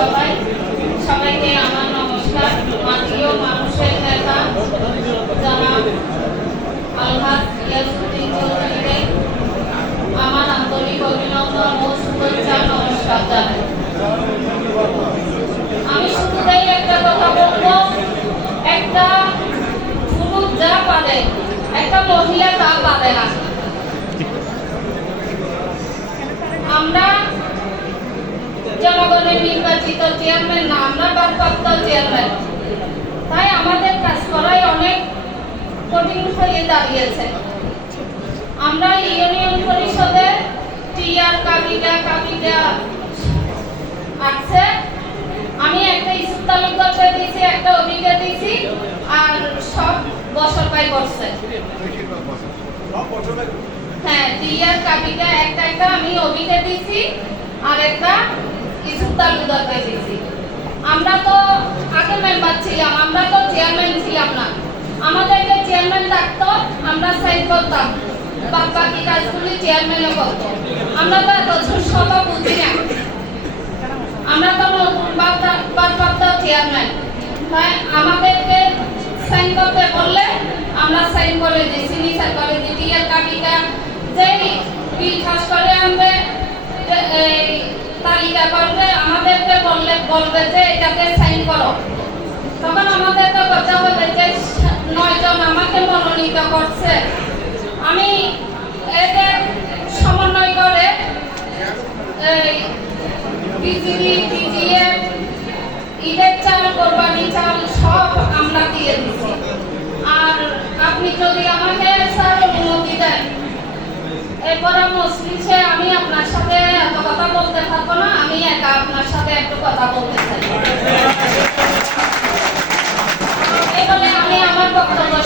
সবাই, সবাইকে আমার নমস্কার। মাটিও মানুষের নেতা, জনাব আলহাজ আমার আন্তরিক অভিনন্দন ও শুভেচ্ছা নমস্কার জানাই। আমি শুরুতেই একটা কথা বলব। একটা পুরুষ যা পারে, একটা মহিলা তা পারে না আমরা জনগণের নির্বাচিত চেয়ারম্যান না আমরা ভারপ্রাপ্ত চেয়ারম্যান তাই আমাদের কাজ করাই অনেক কঠিন হয়ে দাঁড়িয়েছে। আমরা ইউনিয়ন পরিষদে টিআর কাবিটা কাবিটা আছে। আমি একটা ইস্যু তালুকদারকে দিয়েছি একটা অভিজ্ঞতা দিয়েছি আর সব বছর পাই করছে হ্যাঁ টিআর কাবিটা একটা একটা আমি অভিজ্ঞতা দিয়েছি আর একটা ইস্যু তালুকদারকে দিয়েছি আমরা তো আগে মেম্বার ছিলাম, আমরা তো চেয়ারম্যান ছিলাম না। আমাদেরকে চেয়ারম্যান ডাকতো, আমরা সাইন করতাম। বাকি কাজগুলি চেয়ারম্যানও করতো। আমরা তো এত সভা বুঝি না। আমরা তো ভারপ্রাপ্ত চেয়ারম্যান তাই আমাদেরকে সাইন করতে বললে আমরা সাইন করে দিই সিগনেচার করে দিই। টিএল কাবিকা যেই বিল করে আনবে যে- এই তালিকা করবে আমাদেরকে বললে বলবে যে এটাকে সাইন করো। তখন আমাদেরকে কথা হবে যে, নয়জন আমাকে মনোনীত করছে। আমি এদের সমন্বয় করে ঈদের চাল, কোরবানি চাল সব আমরা দিয়ে দিছি। আর আপনি যদি আমাকে স্যার অনুমতি দেন, এরপরে মসজিদে